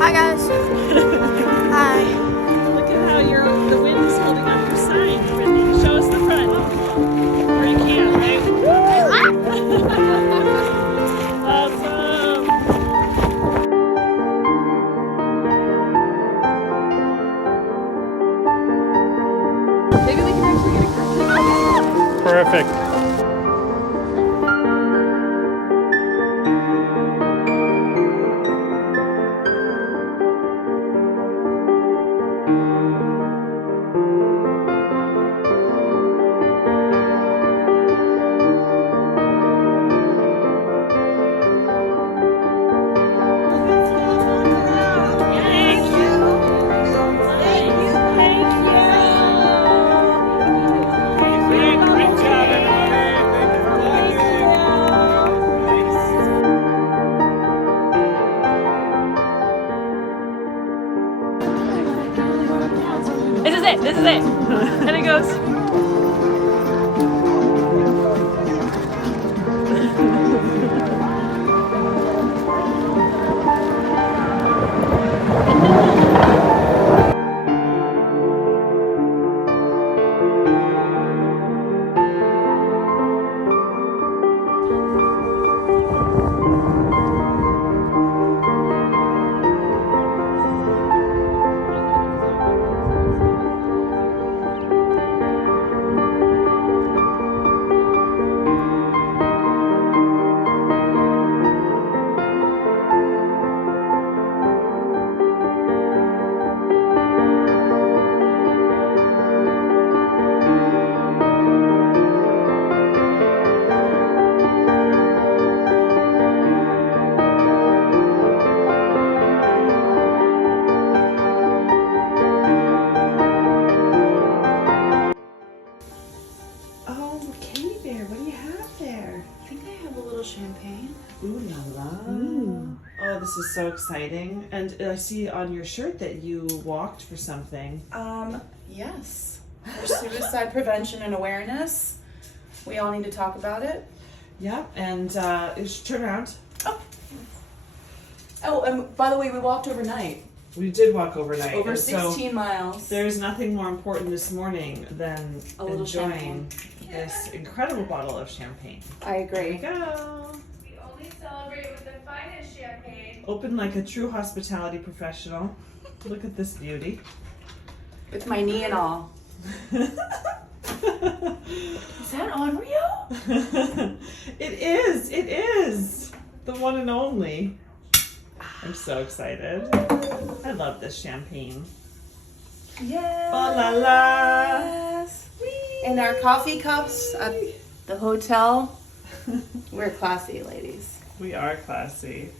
Hi guys. Hi. Look at how the wind is holding up your sign, Brittany. Show us the front. Or you can't, right? Awesome. Maybe we can actually get a group. Perfect. This is it. And it goes. Champagne. Ooh la la. Oh, this is so exciting. And I see on your shirt that you walked for something. Yes. For suicide prevention and awareness. We all need to talk about it. Yeah, and turn around. Oh, and by the way, we walked overnight. We did walk overnight. Over and 16 miles. There's nothing more important this morning than A little enjoying champagne. this incredible bottle of champagne. I agree. There you go. We only celebrate with the finest champagne. Open like a true hospitality professional. Look at this beauty. With my knee and all. Is that unreal? It is. The one and only. I'm so excited. I love this champagne. Yes. Oh la la. In our coffee cups at the hotel. We're classy, ladies. We are classy.